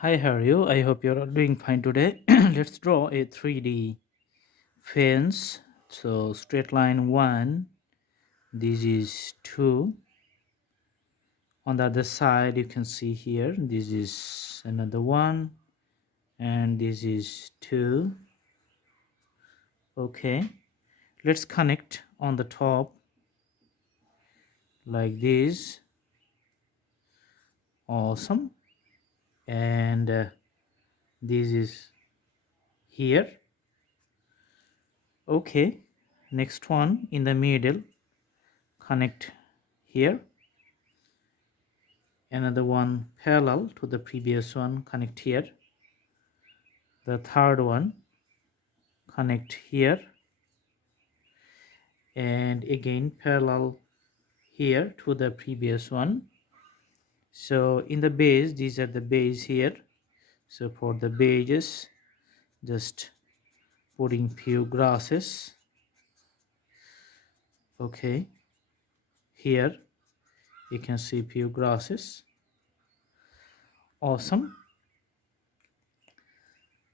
Hi, how are you? I hope you're all doing fine today. Let's draw a 3D fence. So, straight line 1, this is 2. On the other side, you can see here, this is another one, and this is 2. Okay, let's connect on the top like this. Awesome. And this is here. Okay, next one in the middle, connect here. Another one parallel to the previous one, connect here. The third one, connect here, and again parallel here to the previous one. So in the base, these are the base here. So for the bases, just putting few grasses. Okay, here you can see few grasses. Awesome.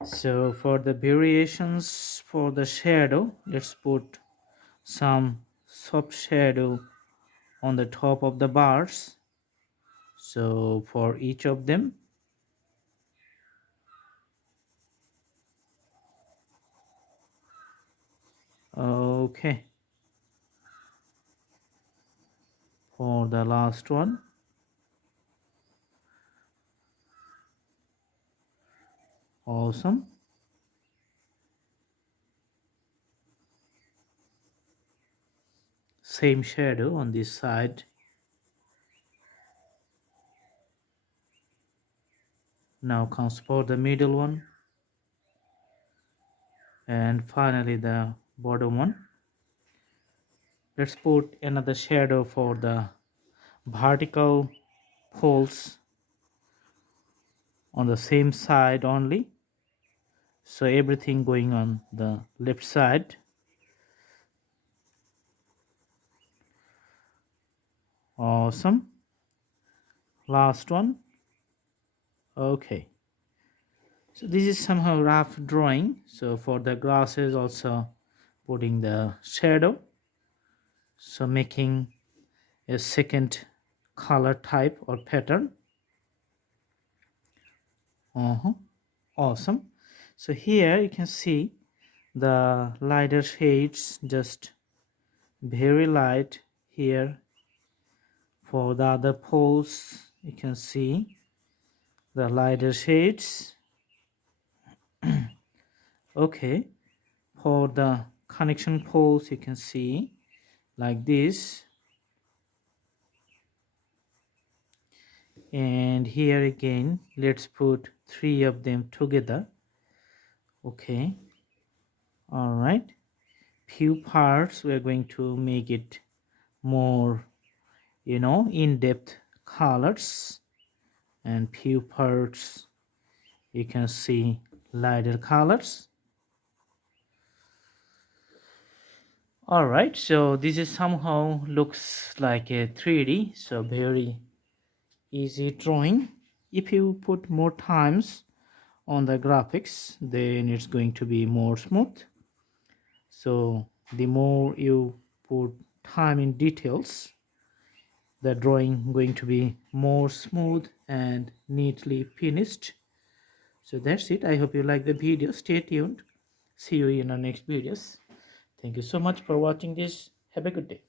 So for the variations for the shadow, let's put some soft shadow on the top of the bars. So for each of them, okay, for the last one, awesome. Same shadow on this side. Now comes for the middle one, and finally the bottom one. Let's put another shadow for the vertical poles on the same side only, so everything going on the left side. Awesome. Last one. Okay, so this is somehow rough drawing. So for the grasses also putting the shadow, so making a second color type or pattern. Awesome. So here you can see the lighter shades, just very light here. For the other poles, you can see the lighter shades. Okay, for the connection poles, you can see like this. And here again, let's put 3 of them together. Okay, all right. Few parts we're going to make it more, in-depth colors, and few parts you can see lighter colors. All right, so this is somehow looks like a 3D, so very easy drawing. If you put more times on the graphics, then it's going to be more smooth. So the more you put time in details, the drawing going to be more smooth and neatly finished. So that's it. I hope you like the video. Stay tuned. See you in our next videos. Thank you so much for watching this. Have a good day.